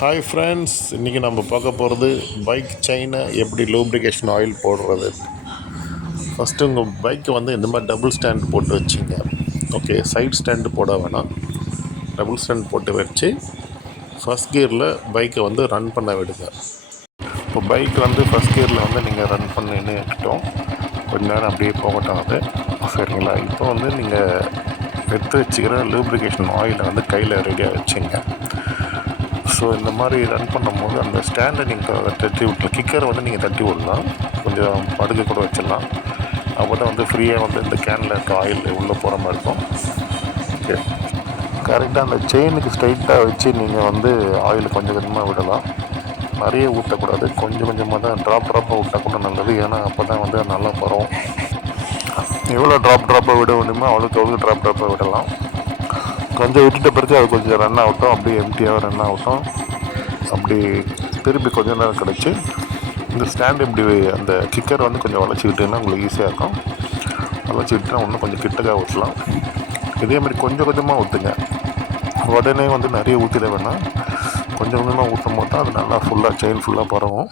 Hi friends, இன்றைக்கி நம்ம பார்க்க போகிறது பைக் செயினை எப்படி லூப்ரிகேஷன் ஆயில் போடுறது. ஃபஸ்ட்டு உங்கள் பைக்கை வந்து இந்த மாதிரி டபுள் ஸ்டாண்ட் போட்டு வச்சுங்க. ஓகே, சைட் ஸ்டாண்டு போட வேணாம், டபுள் ஸ்டாண்ட் போட்டு வச்சு ஃபஸ்ட் கியரில் பைக்கை வந்து ரன் பண்ண விடுங்க. இப்போ பைக் வந்து ஃபஸ்ட் கியரில் வந்து நீங்கள் ரன் பண்ணின்னு விட்டுட்டோம், கொஞ்ச நேரம் அப்படியே போகட்டும் அது. சரிங்களா? இப்போ வந்து நீங்கள் எடுத்து வச்சுக்கிற லூப்ரிகேஷன் ஆயிலை வந்து கையில் ரெடியாக வச்சுங்க. ஸோ இந்த மாதிரி ரன் பண்ணும்போது அந்த ஸ்டாண்டை நீங்கள் தட்டி விடலாம், கிக்கரை வந்து நீங்கள் தட்டி விடலாம், கொஞ்சம் படுக்க கூட வச்சிடலாம். அப்போ தான் வந்து ஃப்ரீயாக வந்து இந்த கேனில் இருக்க ஆயில் உள்ளே போகிற மாதிரி இருக்கும். ஓகே, கரெக்டாக அந்த செயினுக்கு ஸ்ட்ரைட்டாக வச்சு நீங்கள் வந்து ஆயில் கொஞ்சம் கொஞ்சமாக விடலாம். நிறைய ஊற்றக்கூடாது, கொஞ்சம் கொஞ்சமாக தான் ட்ராப்பாக விட்டால் கூட நல்லது. ஏன்னா அப்போ தான் வந்து நல்லா பரவும். எவ்வளோ ட்ராப்பாக விட வேண்டுமோ அவ்வளோக்கு ட்ராப்பாக விடலாம். கொஞ்சம் விட்டுட்ட பிறகு அது கொஞ்சம் ரன் ஆகட்டும், அப்படியே எம்டியாக ரன் ஆகட்டும். அப்படி திருப்பி கொஞ்சம் நேரம் கிடச்சி இந்த ஸ்டாண்ட் இப்படி அந்த கிக்கர் வந்து கொஞ்சம் வளைச்சிக்கிட்டுன்னா உங்களுக்கு ஈஸியாக இருக்கும். வளைச்சிக்கிட்டுனா இன்னும் கொஞ்சம் கிட்டக்காக ஊற்றலாம். இதேமாதிரி கொஞ்சம் கொஞ்சமாக ஊற்றுங்க, உடனே வந்து நிறைய ஊற்றிட வேணாம். கொஞ்சம் கொஞ்சமாக ஊற்றும் போது தான் அது நல்லா ஃபுல்லாக செயின் ஃபுல்லாக பரவும்.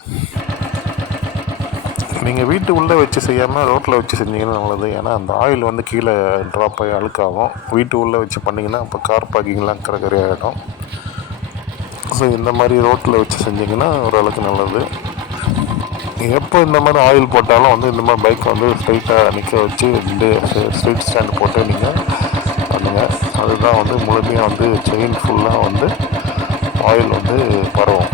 நீங்கள் வீட்டு உள்ளே வச்சு செய்யாமல் ரோட்டில் வச்சு செஞ்சிங்கன்னா நல்லது. ஏன்னா அந்த ஆயில் வந்து கீழே ட்ராப் ஆகி அழுக்காகும். வீட்டு உள்ளே வச்சு பண்ணிங்கன்னா அப்போ கார் பார்க்கிங்லாம் கரை ஆகிடும். ஸோ இந்த மாதிரி ரோட்டில் வச்சு செஞ்சிங்கன்னா ஓரளவுக்கு நல்லது. எப்போ இந்த மாதிரி ஆயில் போட்டாலும் வந்து இந்த மாதிரி பைக் வந்து ஸ்ட்ரைட்டாக நிற்க வச்சு இந்த ஸ்ட்ரைட் ஸ்டாண்ட் போட்டு நீங்கள் பண்ணுங்கள். அதுதான் வந்து முழுமையாக வந்து செயின் ஃபுல்லாக வந்து ஆயில் வந்து பரவும்.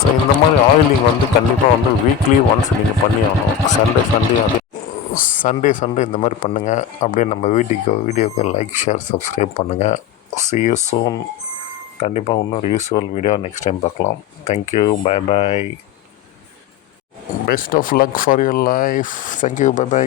ஸோ இந்த மாதிரி ஆயிலிங் வந்து கண்டிப்பாக வந்து வீக்லி ஒன்ஸ் நீங்கள் பண்ணி ஆகணும். சண்டே இந்த மாதிரி பண்ணுங்கள். அப்படியே நம்ம வீடியோக்கு லைக், ஷேர், சப்ஸ்கிரைப் பண்ணுங்கள். see you soon. கண்டிப்பாக இன்னொரு யூஸ்ஃபுல் வீடியோ நெக்ஸ்ட் டைம் பார்க்கலாம். Thank you, bye. Best of luck for your life. Thank you, by.